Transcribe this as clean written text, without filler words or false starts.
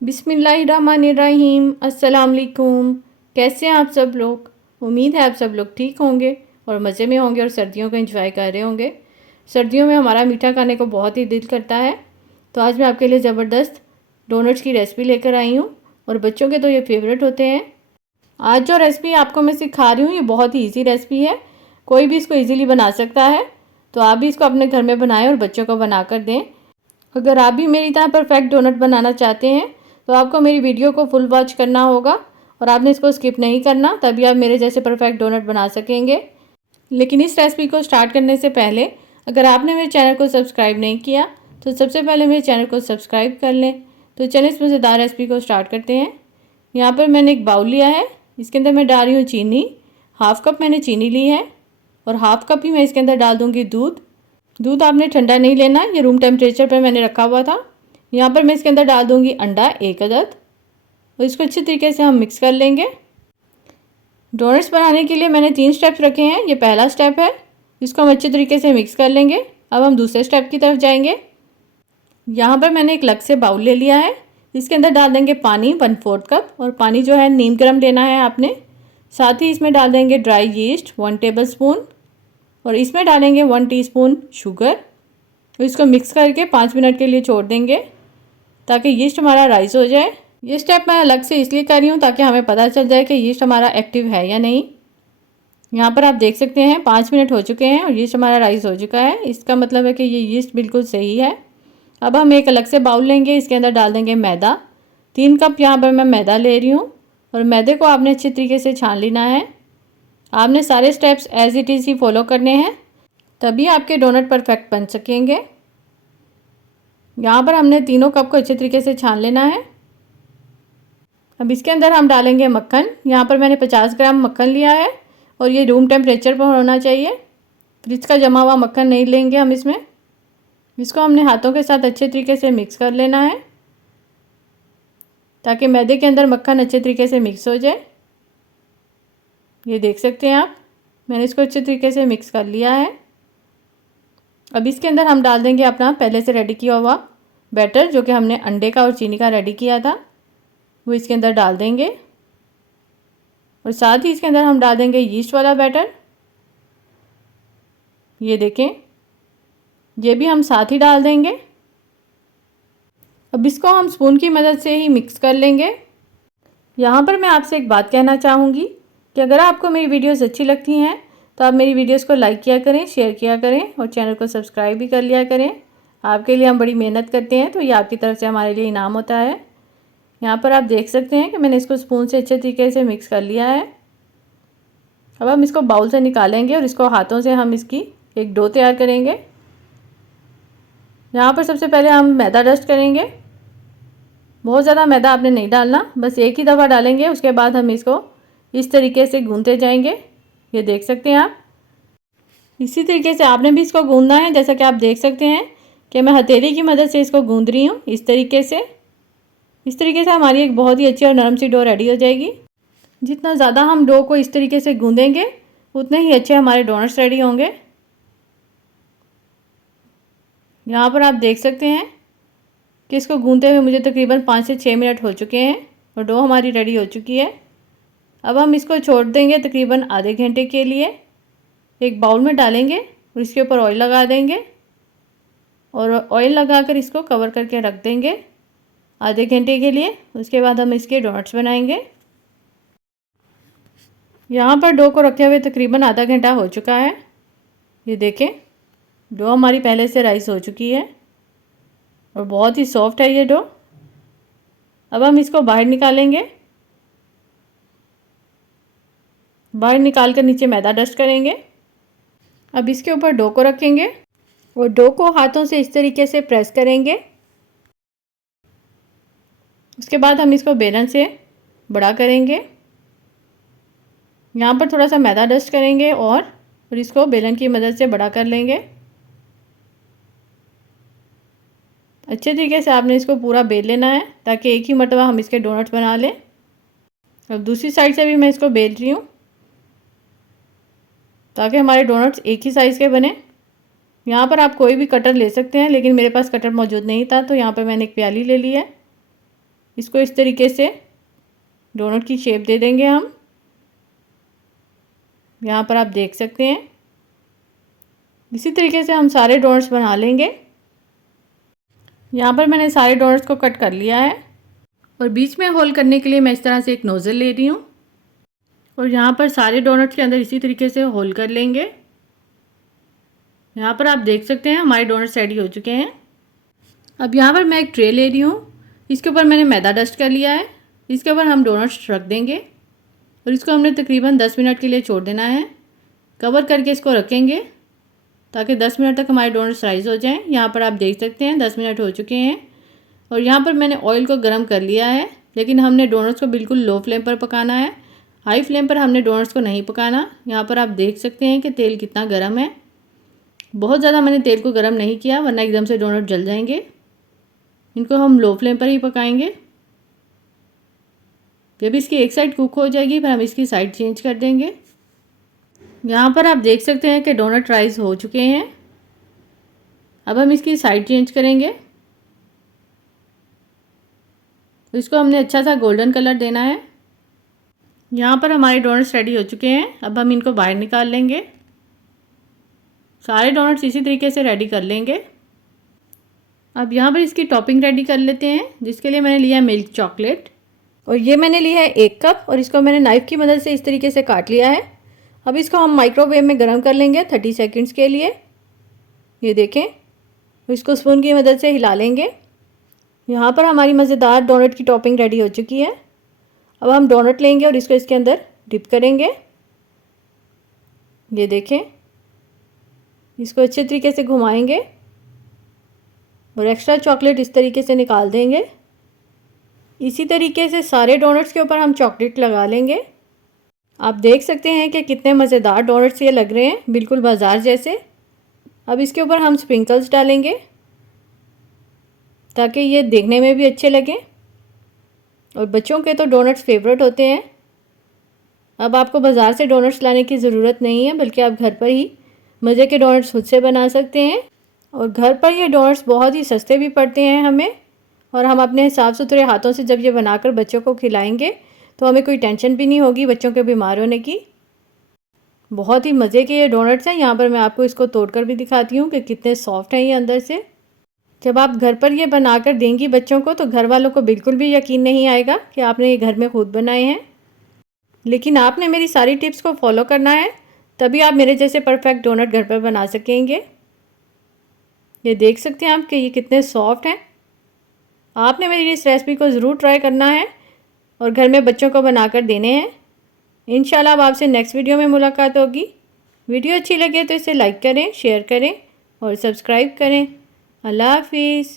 बिस्मिल्लाहिर्रहमानिर्रहीम। अस्सलाम वालेकुम। कैसे हैं आप सब लोग? उम्मीद है आप सब लोग ठीक होंगे और मज़े में होंगे और सर्दियों का एंजॉय कर रहे होंगे। सर्दियों में हमारा मीठा खाने को बहुत ही दिल करता है, तो आज मैं आपके लिए ज़बरदस्त डोनट्स की रेसिपी लेकर आई हूँ और बच्चों के तो ये फेवरेट होते हैं। आज जो रेसिपी आपको मैं सिखा रही हूँ ये बहुत ही ईजी रेसिपी है, कोई भी इसको ईज़िली बना सकता है। तो आप भी इसको अपने घर में बनाएं और बच्चों को बना कर दें। अगर आप भी मेरी तरह परफेक्ट डोनट बनाना चाहते हैं तो आपको मेरी वीडियो को फुल वॉच करना होगा और आपने इसको स्किप नहीं करना, तभी आप मेरे जैसे परफेक्ट डोनट बना सकेंगे। लेकिन इस रेसिपी को स्टार्ट करने से पहले अगर आपने मेरे चैनल को सब्सक्राइब नहीं किया तो सबसे पहले मेरे चैनल को सब्सक्राइब कर लें। तो चलिए इस मज़ेदार रेसिपी को स्टार्ट करते हैं। यहाँ पर मैंने एक बाउल लिया है, इसके अंदर मैं डाल रही हूँ चीनी। हाफ़ कप मैंने चीनी ली है और हाफ़ कप ही मैं इसके अंदर डाल दूँगी दूध। दूध आपने ठंडा नहीं लेना, ये रूम टेम्परेचर पर मैंने रखा हुआ था। यहाँ पर मैं इसके अंदर डाल दूँगी अंडा 1 अदद और इसको अच्छी तरीके से हम मिक्स कर लेंगे। डोनट्स बनाने के लिए मैंने 3 स्टेप्स रखे हैं, ये पहला स्टेप है, इसको हम अच्छे तरीके से मिक्स कर लेंगे। अब हम दूसरे स्टेप की तरफ जाएंगे। यहाँ पर मैंने एक अलग से बाउल ले लिया है, इसके अंदर डाल देंगे पानी 1/4 कप और पानी जो है नीम गर्म लेना है आपने। साथ ही इसमें डाल देंगे ड्राई यीस्ट 1 टेबल स्पून और इसमें डालेंगे 1 टीस्पून शुगर। तो इसको मिक्स करके 5 मिनट के लिए छोड़ देंगे ताकि यीस्ट हमारा राइस हो जाए। ये स्टेप मैं अलग से इसलिए कर रही हूँ ताकि हमें पता चल जाए कि यीस्ट हमारा एक्टिव है या नहीं। यहाँ पर आप देख सकते हैं 5 मिनट हो चुके हैं और यीस्ट हमारा राइस हो चुका है, इसका मतलब है कि ये यीस्ट बिल्कुल सही है। अब हम एक अलग से बाउल लेंगे, इसके अंदर डाल देंगे मैदा। 3 कप यहाँ पर मैं मैदा ले रही हूँ और मैदे को आपने अच्छी तरीके से छान लेना है। आपने सारे स्टेप्स एज इट इज़ ही फॉलो करने हैं, तभी आपके डोनट परफेक्ट बन सकेंगे। यहाँ पर हमने तीनों कप को अच्छे तरीके से छान लेना है। अब इसके अंदर हम डालेंगे मक्खन। यहाँ पर मैंने 50 ग्राम मक्खन लिया है और ये रूम टेम्परेचर पर होना चाहिए, फ्रिज का जमा हुआ मक्खन नहीं लेंगे हम इसमें। इसको हमने हाथों के साथ अच्छे तरीके से मिक्स कर लेना है ताकि मैदे के अंदर मक्खन अच्छे तरीके से मिक्स हो जाए। ये देख सकते हैं आप, मैंने इसको अच्छे तरीके से मिक्स कर लिया है। अब इसके अंदर हम डाल देंगे अपना पहले से रेडी किया हुआ बैटर, जो कि हमने अंडे का और चीनी का रेडी किया था, वो इसके अंदर डाल देंगे और साथ ही इसके अंदर हम डाल देंगे यीस्ट वाला बैटर। ये देखें, ये भी हम साथ ही डाल देंगे। अब इसको हम स्पून की मदद से ही मिक्स कर लेंगे। यहाँ पर मैं आपसे एक बात कहना चाहूँगी कि अगर आपको मेरी वीडियोस अच्छी लगती हैं तो आप मेरी वीडियोस को लाइक किया करें, शेयर किया करें और चैनल को सब्सक्राइब भी कर लिया करें। आपके लिए हम बड़ी मेहनत करते हैं, तो ये आपकी तरफ से हमारे लिए इनाम होता है। यहाँ पर आप देख सकते हैं कि मैंने इसको स्पून से अच्छे तरीके से मिक्स कर लिया है। अब हम इसको बाउल से निकालेंगे और इसको हाथों से हम इसकी एक डो तैयार करेंगे। यहाँ पर सबसे पहले हम मैदा डस्ट करेंगे। बहुत ज़्यादा मैदा आपने नहीं डालना, बस एक ही दफ़ा डालेंगे, उसके बाद हम इसको इस तरीके से गूंथते जाएंगे। ये देख सकते हैं आप, इसी तरीके से आपने भी इसको गूंदना है। जैसा कि आप देख सकते हैं कि मैं हथेली की मदद से इसको गूंद रही हूँ इस तरीके से। इस तरीके से हमारी एक बहुत ही अच्छी और नरम सी डो रेडी हो जाएगी। जितना ज़्यादा हम डो को इस तरीके से गूंदेंगे उतने ही अच्छे हमारे डोनट्स रेडी होंगे। यहाँ पर आप देख सकते हैं कि इसको गूंदते हुए मुझे तकरीबन 5 से 6 मिनट हो चुके हैं और डो हमारी रेडी हो चुकी है। अब हम इसको छोड़ देंगे तकरीबन आधे घंटे के लिए। एक बाउल में डालेंगे और इसके ऊपर ऑयल लगा देंगे और ऑयल लगाकर इसको कवर करके रख देंगे आधे घंटे के लिए। उसके बाद हम इसके डोनट्स बनाएंगे। यहाँ पर डो को रखे हुए तकरीबन आधा घंटा हो चुका है। ये देखें, डो हमारी पहले से राइस हो चुकी है और बहुत ही सॉफ्ट है ये डो। अब हम इसको बाहर निकालेंगे। बाहर निकाल कर नीचे मैदा डस्ट करेंगे। अब इसके ऊपर डो को रखेंगे और डो को हाथों से इस तरीके से प्रेस करेंगे। उसके बाद हम इसको बेलन से बड़ा करेंगे। यहाँ पर थोड़ा सा मैदा डस्ट करेंगे और इसको बेलन की मदद से बड़ा कर लेंगे। अच्छे तरीके से आपने इसको पूरा बेल लेना है ताकि एक ही मरतबा हम इसके डोनट्स बना लें। अब दूसरी साइड से भी मैं इसको बेल रही हूँ ताकि हमारे डोनट्स एक ही साइज़ के बने। यहाँ पर आप कोई भी कटर ले सकते हैं, लेकिन मेरे पास कटर मौजूद नहीं था तो यहाँ पर मैंने एक प्याली ले ली है। इसको इस तरीके से डोनट की शेप दे देंगे हम। यहाँ पर आप देख सकते हैं। इसी तरीके से हम सारे डोनट्स बना लेंगे। यहाँ पर मैंने सारे डोनट्स को कट कर लिया है और बीच में होल करने के लिए मैं इस तरह से एक नोज़ल ले रही हूँ और यहाँ पर सारे डोनट्स के अंदर इसी तरीके से होल कर लेंगे। यहाँ पर आप देख सकते हैं हमारे डोनट्स रेडी हो चुके हैं। अब यहाँ पर मैं एक ट्रे ले रही हूँ, इसके ऊपर मैंने मैदा डस्ट कर लिया है। इसके ऊपर हम डोनट्स रख देंगे और इसको हमने तकरीबन 10 मिनट के लिए छोड़ देना है। कवर करके इसको रखेंगे ताकि 10 मिनट तक हमारे डोनट्स राइज़ हो जाएं। यहाँ पर आप देख सकते हैं 10 मिनट हो चुके हैं और यहाँ पर मैंने ऑयल को गर्म कर लिया है, लेकिन हमने डोनट्स को बिल्कुल लो फ्लेम पर पकाना है। हाई फ्लेम पर हमने डोनट्स को नहीं पकाना। यहाँ पर आप देख सकते हैं कि तेल कितना गर्म है। बहुत ज़्यादा मैंने तेल को गर्म नहीं किया वरना एकदम से डोनट जल जाएंगे। इनको हम लो फ्लेम पर ही पकाएंगे। जब इसकी एक साइड कुक हो जाएगी फिर हम इसकी साइड चेंज कर देंगे। यहाँ पर आप देख सकते हैं कि डोनट राइस हो चुके हैं। अब हम इसकी साइड चेंज करेंगे। इसको हमने अच्छा सा गोल्डन कलर देना है। यहाँ पर हमारे डोनट्स रेडी हो चुके हैं। अब हम इनको बाहर निकाल लेंगे। सारे डोनट्स इसी तरीके से रेडी कर लेंगे। अब यहाँ पर इसकी टॉपिंग रेडी कर लेते हैं, जिसके लिए मैंने लिया मिल्क चॉकलेट और ये मैंने लिया है 1 कप और इसको मैंने नाइफ़ की मदद से इस तरीके से काट लिया है। अब इसको हम माइक्रोवेव में गर्म कर लेंगे 30 सेकंड्स के लिए। ये देखें, इसको स्पून की मदद से हिला लेंगे। यहाँ पर हमारी मज़ेदार डोनट की टॉपिंग रेडी हो चुकी है। अब हम डोनट लेंगे और इसको इसके अंदर डिप करेंगे। ये देखें, इसको अच्छे तरीके से घुमाएंगे और एक्स्ट्रा चॉकलेट इस तरीके से निकाल देंगे। इसी तरीके से सारे डोनट्स के ऊपर हम चॉकलेट लगा लेंगे। आप देख सकते हैं कि कितने मज़ेदार डोनट्स ये लग रहे हैं, बिल्कुल बाज़ार जैसे। अब इसके ऊपर हम स्प्रिंकल्स डालेंगे ताकि ये देखने में भी अच्छे लगें और बच्चों के तो डोनट्स फेवरेट होते हैं। अब आपको बाज़ार से डोनट्स लाने की ज़रूरत नहीं है, बल्कि आप घर पर ही मज़े के डोनट्स खुद से बना सकते हैं। और घर पर ये डोनट्स बहुत ही सस्ते भी पड़ते हैं हमें, और हम अपने साफ़ सुथरे हाथों से जब ये बनाकर बच्चों को खिलाएंगे तो हमें कोई टेंशन भी नहीं होगी बच्चों के बीमार होने की। बहुत ही मज़े के ये डोनट्स हैं। यहाँ पर मैं आपको इसको तोड़कर भी दिखाती हूँ कि कितने सॉफ्ट हैं ये अंदर से। जब आप घर पर ये बनाकर देंगी बच्चों को तो घर वालों को बिल्कुल भी यकीन नहीं आएगा कि आपने ये घर में खुद बनाए हैं। लेकिन आपने मेरी सारी टिप्स को फॉलो करना है, तभी आप मेरे जैसे परफेक्ट डोनट घर पर बना सकेंगे। ये देख सकते हैं आप कि ये कितने सॉफ्ट हैं। आपने मेरी इस रेसिपी को ज़रूर ट्राई करना है और घर में बच्चों को बनाकर देने हैं। इंशाल्लाह अब आपसे नेक्स्ट वीडियो में मुलाकात होगी। वीडियो अच्छी लगे तो इसे लाइक करें, शेयर करें और सब्सक्राइब करें। अल्लाह हाफिज़।